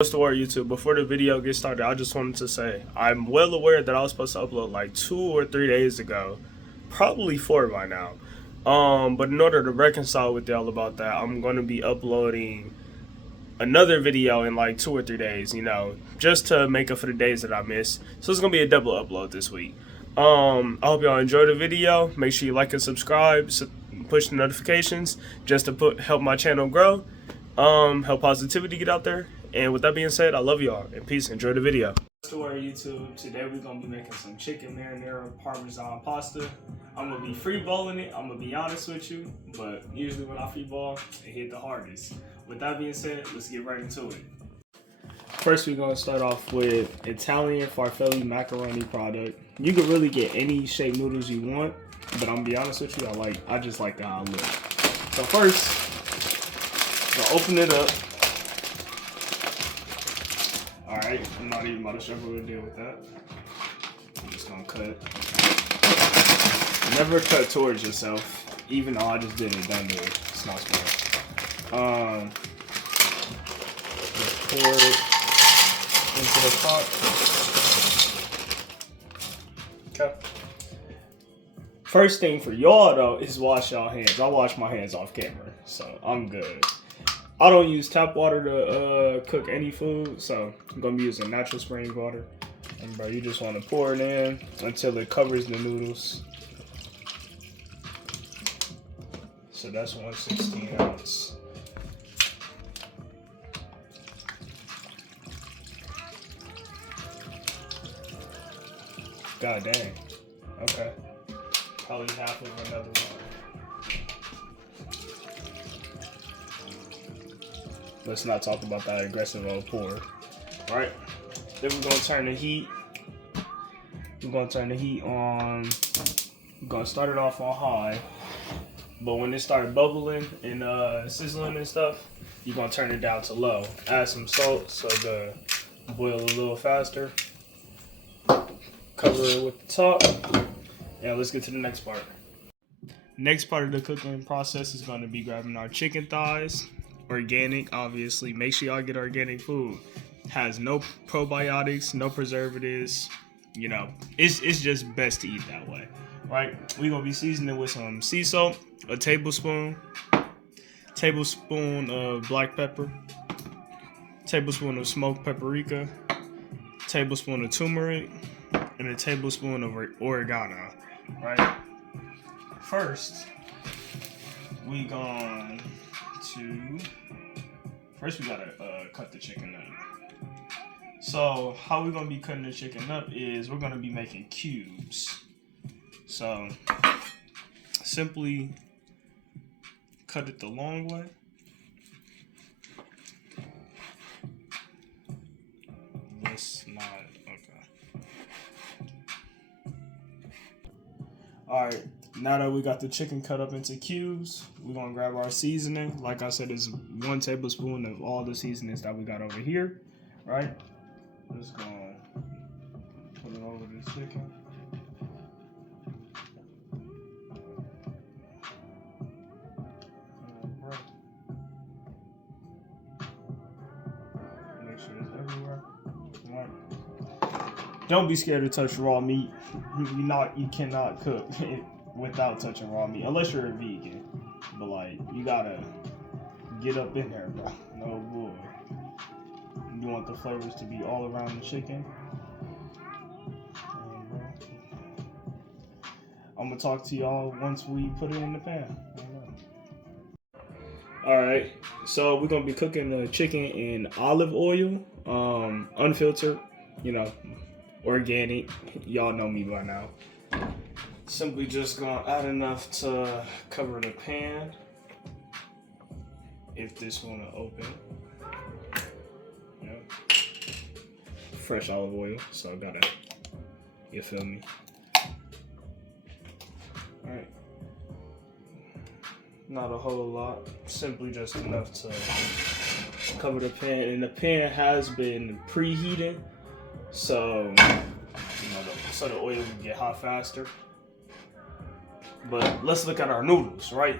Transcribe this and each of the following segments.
What's the word, YouTube? Before the video gets started, I just wanted to say I'm well aware that I was supposed to upload like 2 or 3 days ago, probably 4 by now. But in order to reconcile with y'all about that, I'm going to be uploading another video in like 2 or 3 days, just to make up for the days that I missed. So it's gonna be a double upload this week. I hope y'all enjoy the video. Make sure you like and subscribe, push the notifications, just to help my channel grow, help positivity get out there. And with that being said, I love y'all and peace. Enjoy the video. What's the word, YouTube? Today we're gonna be making some chicken marinara Parmesan pasta. I'm gonna be free balling it. I'm gonna be honest with you, but usually when I free ball, it hit the hardest. With that being said, let's get right into it. First, we're gonna start off with Italian farfalle macaroni product. You can really get any shaped noodles you want, but I'm gonna be honest with you, I just like how it looks. So first, I'll open it up. Alright, I'm not even about to struggle to deal with that. I'm just gonna cut. Never cut towards yourself, even though I just did it. Don't do it. It's not smart. Just pour it into the pot. Okay. First thing for y'all though is wash y'all hands. I wash my hands off camera, so I'm good. I don't use tap water to cook any food, so I'm gonna be using natural spring water. And bro, you just want to pour it in until it covers the noodles. So that's 1/16 ounce. God dang. Okay. Probably half of another one. Let's not talk about that aggressive old pour. Right? Then we're gonna turn the heat. We're gonna turn the heat on. We're gonna start it off on high. But when it starts bubbling and sizzling and stuff, you're gonna turn it down to low. Add some salt so the boil a little faster. Cover it with the top. And let's get to the next part. Next part of the cooking process is gonna be grabbing our chicken thighs. Organic, obviously. Make sure y'all get organic food. Has no probiotics, no preservatives. It's just best to eat that way, right? We're gonna be seasoning with some sea salt, a tablespoon of black pepper, tablespoon of smoked paprika, tablespoon of turmeric, and a tablespoon of oregano, right? First, we gotta cut the chicken up. So how we're gonna be cutting the chicken up is we're gonna be making cubes. So simply cut it the long way. Let's not, okay. Alright, now that we got the chicken cut up into cubes, we're gonna grab our seasoning. Like I said, it's 1 tablespoon of all the seasonings that we got over here, right? Just gonna put it over the chicken. Make sure it's everywhere. Right. Don't be scared to touch raw meat. You cannot cook without touching raw meat, unless you're a vegan. But you gotta get up in there, bro. No boy. You want the flavors to be all around the chicken. I'm gonna talk to y'all once we put it in the pan. Alright, so we're gonna be cooking the chicken in olive oil, unfiltered, organic. Y'all know me by now. Simply just gonna add enough to cover the pan. If this one will open. Fresh olive oil, so I gotta, you feel me? Alright. Not a whole lot, simply just enough to cover the pan. And the pan has been preheated, so so the oil can get hot faster. But let's look at our noodles, right?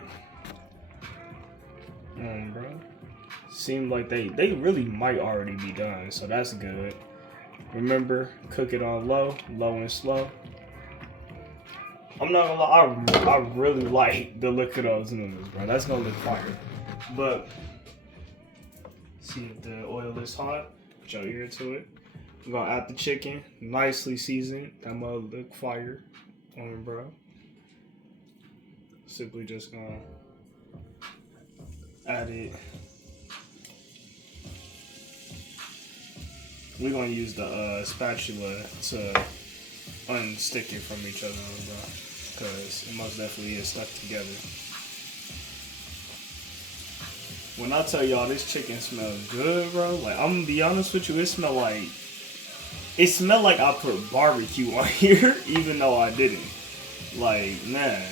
Bro. seem like they really might already be done, so that's good. Remember, cook it on low and slow. I'm not gonna lie, I really like the look of those noodles, bro. That's gonna look fire. But see if the oil is hot. Put your ear to it. I'm gonna add the chicken, nicely seasoned. That mother look fire on it, bro. Simply just gonna add it. We're gonna use the spatula to unstick it from each other, bro, because it most definitely is stuck together. When I tell y'all this chicken smells good, bro, like I'm gonna be honest with you, it smelled like I put barbecue on here, even though I didn't. Like, man,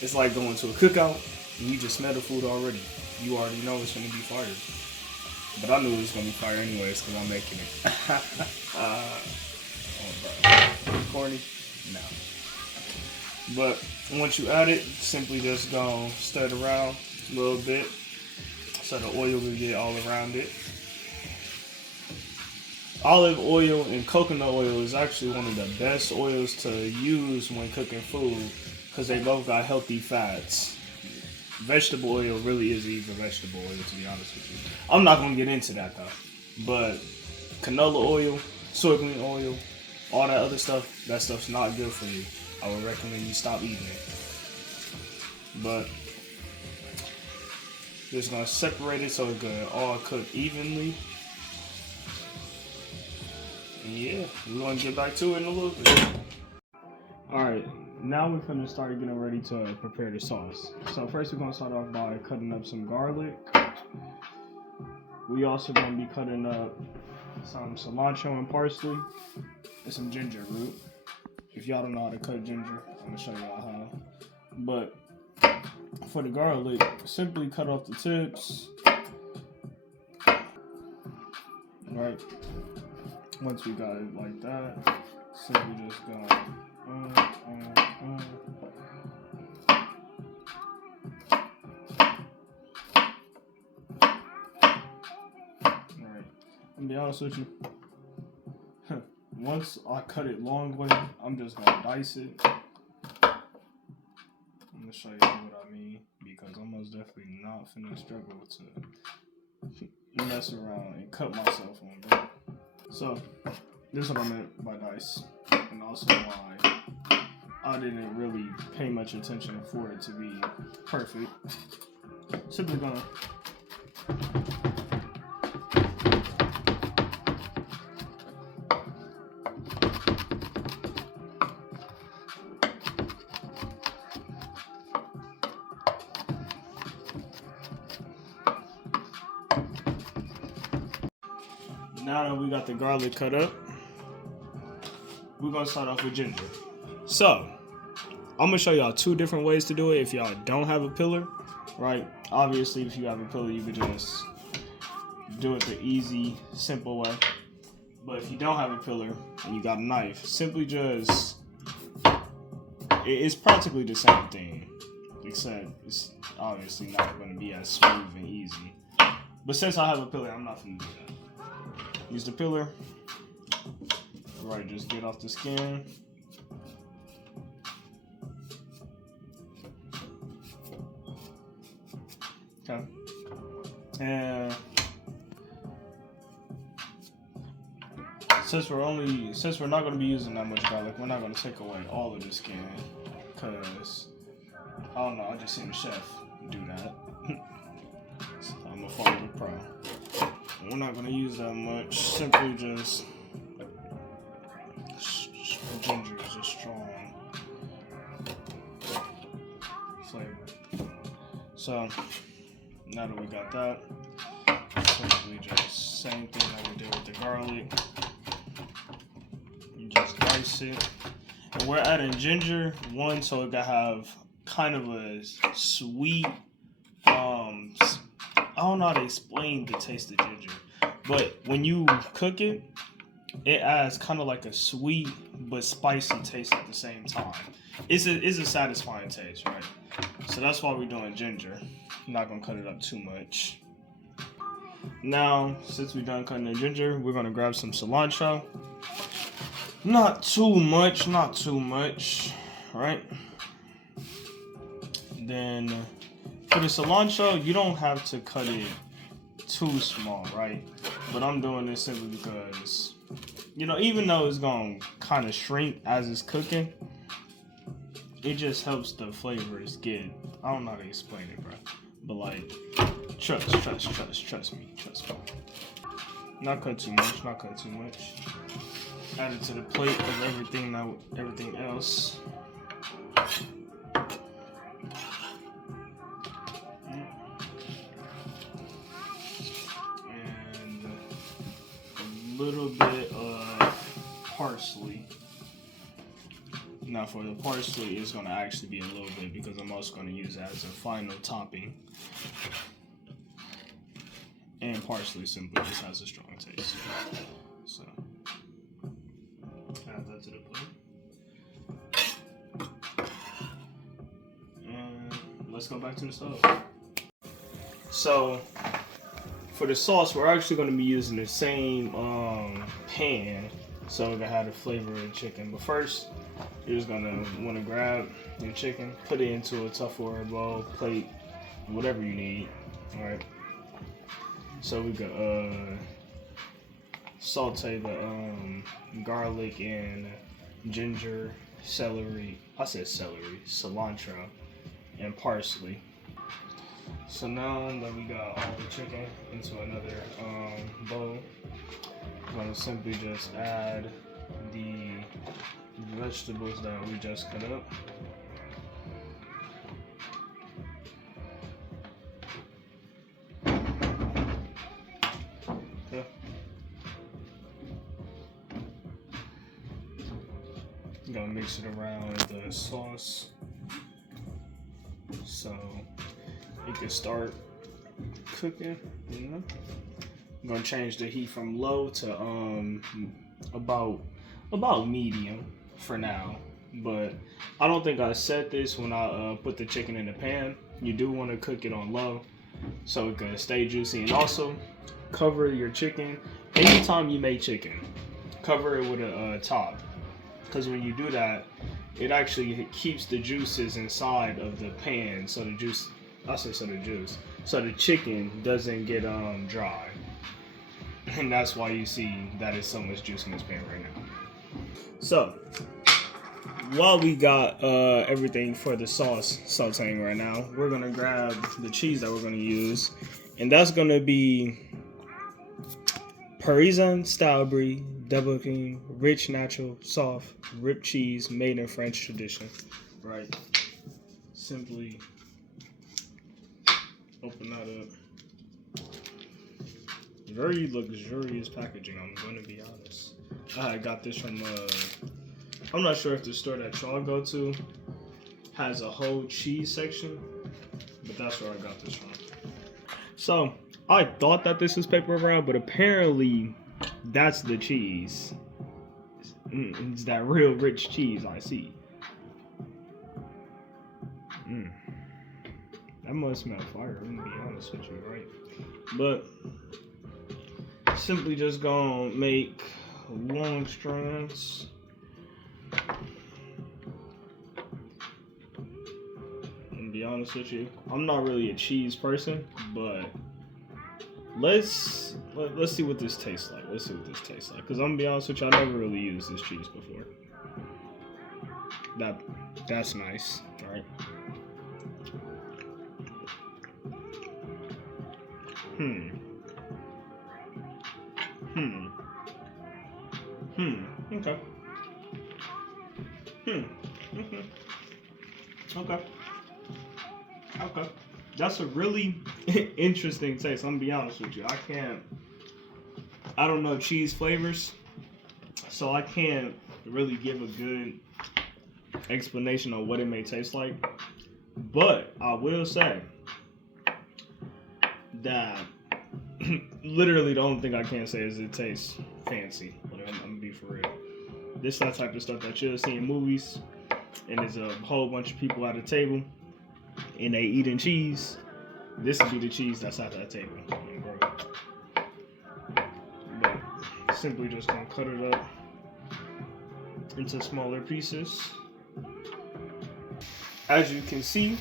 it's like going to a cookout and you just smell the food already. You already know it's gonna be fire. But I knew it was gonna be fire anyways because I'm making it. Oh, bro. Corny? No. But once you add it, simply just go stir it around a little bit so the oil will get all around it. Olive oil and coconut oil is actually one of the best oils to use when cooking food because they both got healthy fats. Vegetable oil really is even vegetable oil, to be honest with you. I'm not going to get into that though. But canola oil, soybean oil, all that other stuff, that stuff's not good for you. I would recommend you stop eating it. But just going to separate it so it can all cook evenly. And yeah, we're going to get back to it in a little bit. Alright, now we're going to start getting ready to prepare the sauce. So first we're going to start off by cutting up some garlic. We also going to be cutting up some cilantro and parsley and some ginger root. If y'all don't know how to cut ginger, I'm going to show y'all how. But for the garlic, simply cut off the tips. Right. Once we got it like that, simply just go Alright, I'm gonna be honest with you. Once I cut it long way, I'm just gonna dice it. I'm gonna show you what I mean because I'm most definitely not finna struggle to mess around and cut myself on, bro. So, this is what I meant by dice, and also why I didn't really pay much attention for it to be perfect. Simply gonna now that we got the garlic cut up, we're gonna start off with ginger. So, I'm gonna show y'all two different ways to do it if y'all don't have a pillar, right? Obviously, if you have a pillar, you could just do it the easy, simple way. But if you don't have a pillar and you got a knife, simply just, it's practically the same thing, except it's obviously not gonna be as smooth and easy. But since I have a pillar, I'm not gonna do that. Use the pillar. Right, just get off the skin. Okay. And since we're not going to be using that much garlic, we're not going to take away all of the skin, because I don't know, I just seen the chef do that. So I'm gonna follow the pro. We're not going to use that much. Simply just ginger is a strong flavor. So now that we got that, simply just same thing that we did with the garlic. You just dice it. And we're adding ginger, one, so it can have kind of a sweet, I don't know how to explain the taste of ginger, but when you cook it, it adds kind of like a sweet but spicy taste at the same time. It's a satisfying taste, right? So that's why we're doing ginger. I'm not gonna cut it up too much. Now, since we're done cutting the ginger, we're gonna grab some cilantro. Not too much, right? Then for the cilantro, you don't have to cut it too small, right? But I'm doing this simply because, you know, even though it's gonna kind of shrink as it's cooking, it just helps the flavors get, I don't know how to explain it, bro. But like, trust me. Not cut too much. Add it to the plate of everything else. And a little bit of parsley. Now for the parsley, it's going to actually be a little bit because I'm also going to use it as a final topping. And parsley simply just has a strong taste. So, add that to the plate. And let's go back to the stove. So, for the sauce, we're actually going to be using the same pan so we can have the flavor of the chicken. But first, you're just going to want to grab your chicken, put it into a Tupperware bowl, plate, whatever you need. All right. So we could saute the garlic and ginger, celery. I said celery, cilantro, and parsley. So now that we got all the chicken into another bowl, I'm gonna simply just add the vegetables that we just cut up. Okay. I'm gonna mix it around with the sauce so it can start cooking, you know. I'm gonna change the heat from low to about medium for now, but I don't think I said this when I put the chicken in the pan. You do want to cook it on low so it can stay juicy, and also cover your chicken. Anytime you make chicken, cover it with a top, because when you do that, it actually keeps the juices inside of the pan, so the chicken doesn't get dry. And that's why you see that is so much juice in this pan right now. So while we got everything for the sauce sauteing right now, we're gonna grab the cheese that we're gonna use, and that's gonna be Parisian style brie, double cream, rich, natural, soft, ripped cheese made in French tradition. Right. Simply open that up. Very luxurious packaging, I'm gonna be honest. I got this from I'm not sure if the store that y'all go to has a whole cheese section, but that's where I got this from. So I thought that this was paper wrap, but apparently that's the cheese. It's that real rich cheese I see. That must smell fire, I'm gonna be honest with you, right? But simply just gonna make long strands. And be honest with you, I'm not really a cheese person, but let's see what this tastes like. Because I'm gonna be honest with you, I never really used this cheese before. That's nice, right? Okay. Okay. That's a really interesting taste. I'm gonna be honest with you. I don't know cheese flavors, so I can't really give a good explanation on what it may taste like. But I will say that literally the only thing I can say is it tastes fancy. But I'm gonna be for real. This is that type of stuff that you'll see in movies, and there's a whole bunch of people at a table and they eating cheese. This would be the cheese that's at that table. Bro. Simply just gonna cut it up into smaller pieces. As you can see,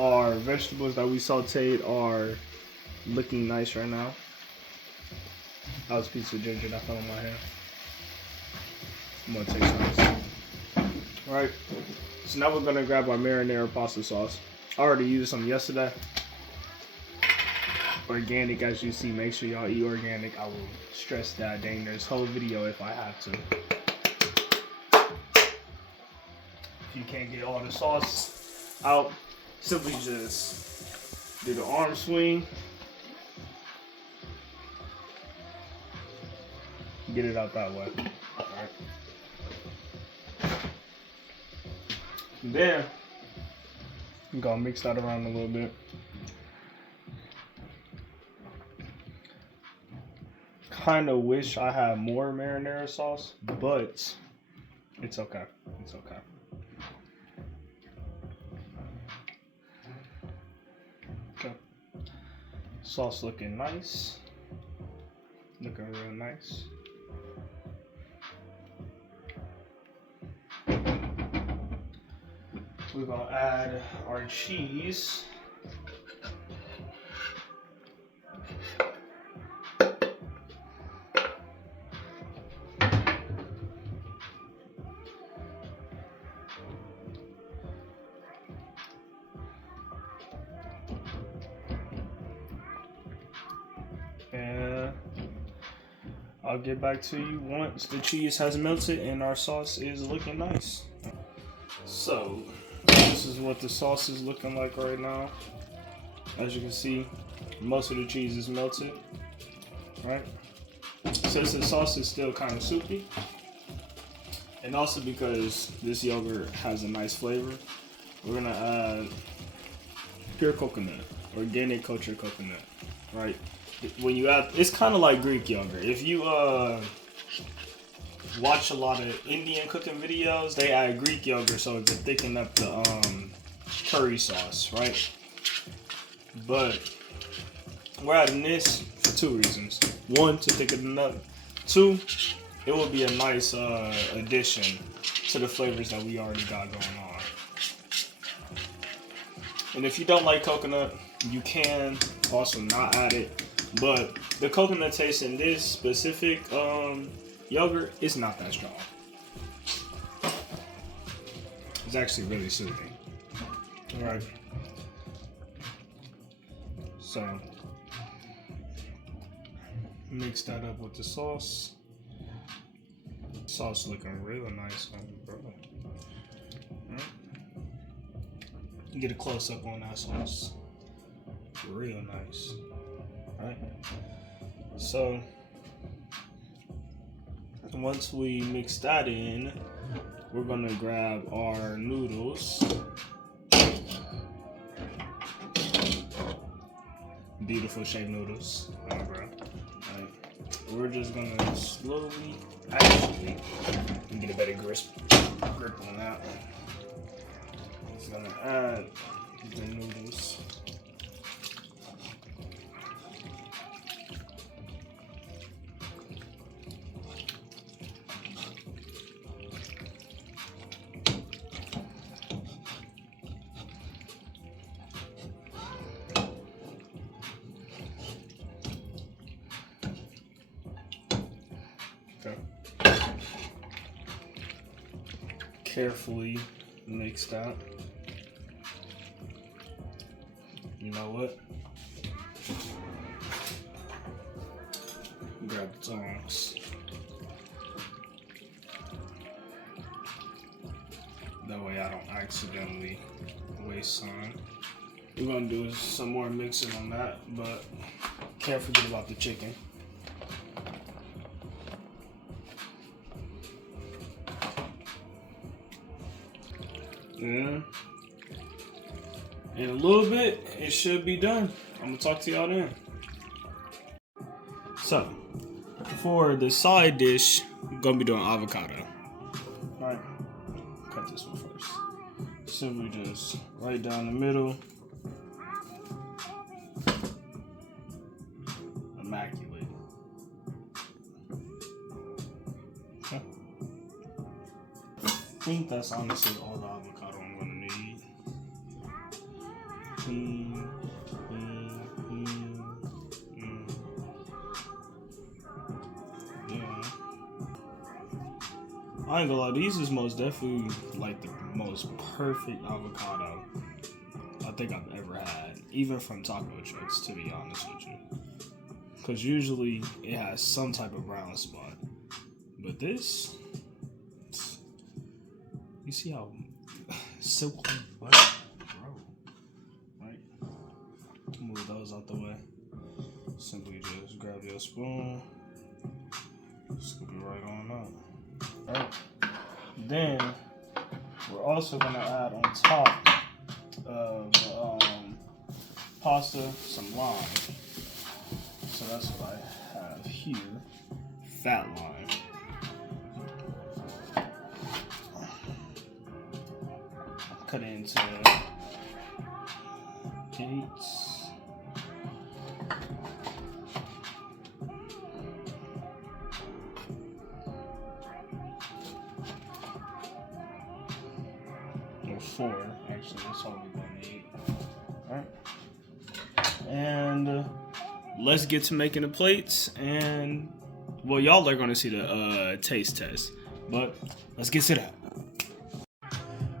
our vegetables that we sauteed are looking nice right now. That was a piece of ginger that fell in my hand. I'm gonna taste this. Alright, so now we're gonna grab our marinara pasta sauce. I already used some yesterday. Organic, as you see, make sure y'all eat organic. I will stress that dang this whole video if I have to. If you can't get all the sauce out, simply just do the arm swing. Get it out that way. Alright. Then I'm gonna mix that around a little bit. Kind of wish I had more marinara sauce, but it's okay. It's okay. Okay. Sauce looking nice. Looking real nice. We're gonna add our cheese. And I'll get back to you once the cheese has melted and our sauce is looking nice. So this is what the sauce is looking like right now. As you can see, most of the cheese is melted, right? Since the sauce is still kind of soupy, and also because this yogurt has a nice flavor, we're gonna add pure coconut, organic cultured coconut, right? When you add, it's kind of like Greek yogurt. If you watch a lot of Indian cooking videos, they add Greek yogurt so to thicken up the curry sauce, right? But we're adding this for two reasons. One, to thicken it up. Two, it will be a nice addition to the flavors that we already got going on. And if you don't like coconut, you can also not add it. But the coconut taste in this specific yogurt is not that strong. It's actually really soothing. Alright. So, mix that up with the sauce. Sauce looking real nice on you, bro. Right. Get a close up on that sauce. Real nice. Right. So once we mix that in, we're gonna grab our noodles. Beautiful shaped noodles. Right. We're just gonna slowly, actually, get a better grip on that. Just gonna add the noodles. Okay. Carefully mix that. You know what? Grab the tongs. That way I don't accidentally waste some. We're gonna do some more mixing on that, but can't forget about the chicken. Yeah. In a little bit, it should be done. I'm gonna talk to y'all then. So, for the side dish, I'm gonna be doing avocado. Alright, cut this one first. Simply just right down the middle. Immaculate. I think that's honestly all the avocado I'm gonna need. Yeah. I ain't gonna lie, these is most definitely like the most perfect avocado I think I've ever had, even from taco trucks, to be honest with you. Because usually it has some type of brown spot, but this, you see how silky white, bro? Right? Move those out the way. Simply just grab your spoon, scoop it right on up. Right. Then we're also gonna add on top of pasta some lime. So that's what I have here. Fat lime. Cut it into eights. Four, actually, that's all we're gonna need. Alright. And let's get to making the plates. And well, y'all are gonna see the taste test, but let's get to that.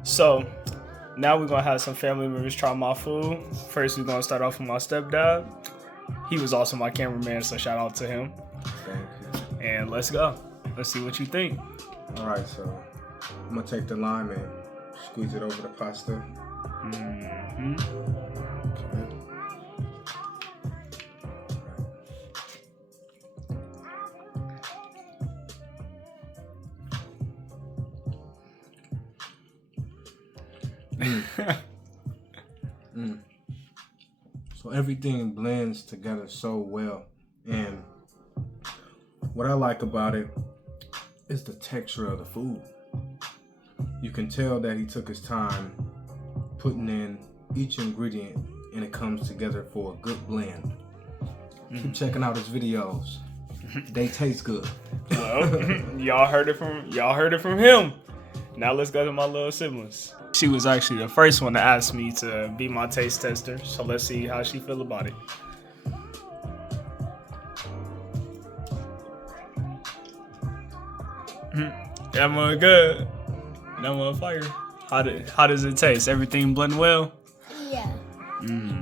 So now we're gonna have some family members try my food. First, we're gonna start off with my stepdad. He was also my cameraman, so shout out to him. Thank you. And let's go. Let's see what you think. All right, so I'm gonna take the lime and squeeze it over the pasta. Mm-hmm. So everything blends together so well, and what I like about it is the texture of the food. You can tell that he took his time putting in each ingredient, and it comes together for a good blend. Keep checking out his videos. They taste good. Well, y'all heard it from him. Now let's go to my little siblings. She was actually the first one to ask me to be my taste tester, so let's see how she feel about it. That one good. That one fire. How does it taste? Everything blend well? Yeah.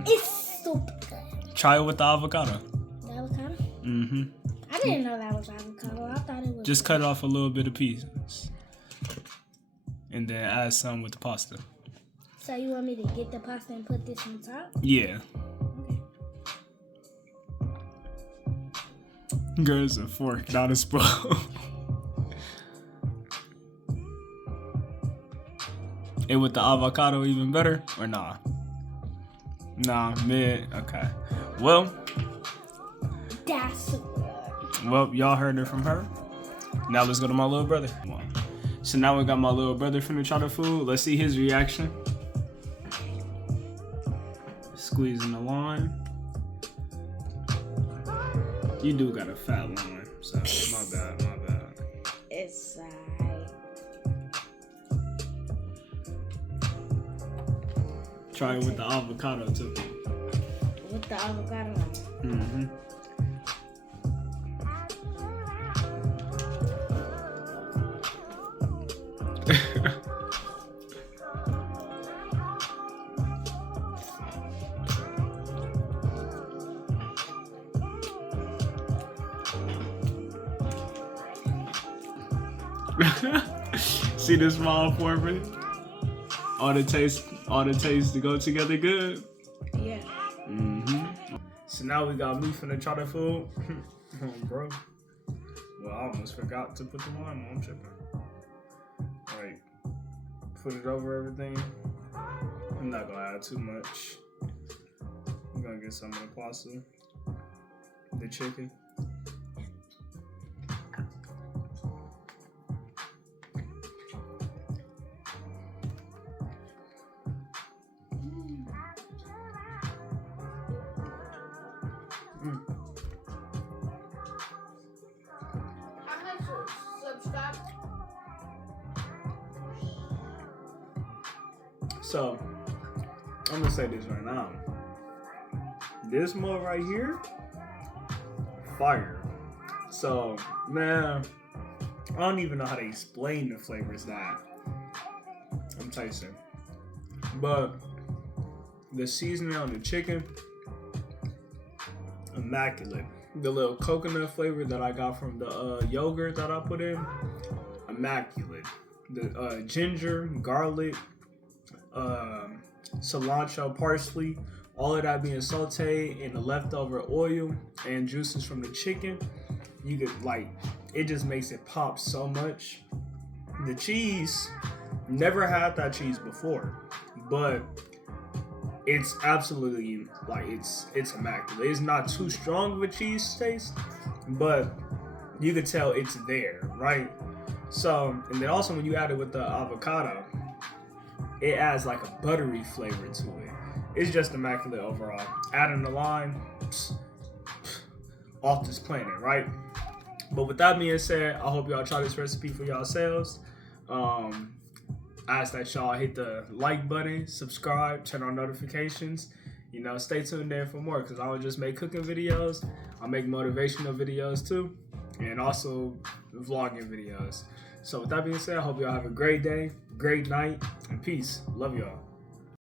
It's super good. Try it with the avocado. The avocado? Mm-hmm. I didn't know that was avocado. I thought it was. Just cut off a little bit of pieces. And then add some with the pasta. So you want me to get the pasta and put this on top? Yeah. Okay. Girl, it's a fork, not a spoon. And with the avocado even better, or nah? Nah, mid. Okay. Well, That's good. well, y'all heard it from her. Now let's go to my little brother. So now we got my little brother finna try the food. Let's see his reaction. Squeezing the lime. You do got a fat lime, so my bad. It's Try it with the avocado too. with the avocado. Mm-hmm. See this small portion? All the taste to go together good. Yeah. Mm-hmm. So now we got me finna try the food. Bro. Well, I almost forgot to put the lime on. I'm tripping. Like, put it over everything. I'm not gonna add too much. I'm gonna get some of the pasta, the chicken. Subscribe So I'm gonna say this right now. This mug right here, fire. So man, I don't even know how to explain the flavors that I'm tasting. But the seasoning on the chicken, immaculate. The little coconut flavor that I got from the yogurt that I put in, immaculate. The ginger, garlic, cilantro, parsley, all of that being sauteed in the leftover oil and juices from the chicken. You could like, it just makes it pop so much. The cheese, never had that cheese before, but it's absolutely like it's immaculate. It's not too strong of a cheese taste, but you could tell it's there, right? So, and then also when you add it with the avocado, it adds like a buttery flavor to it. It's just immaculate overall. Adding the lime, off this planet, right? But with that being said, I hope y'all try this recipe for yourselves. I ask that y'all hit the like button, subscribe, turn on notifications. You know, stay tuned there for more because I don't just make cooking videos. I make motivational videos too, and also vlogging videos. So with that being said, I hope y'all have a great day, great night, and peace. Love y'all.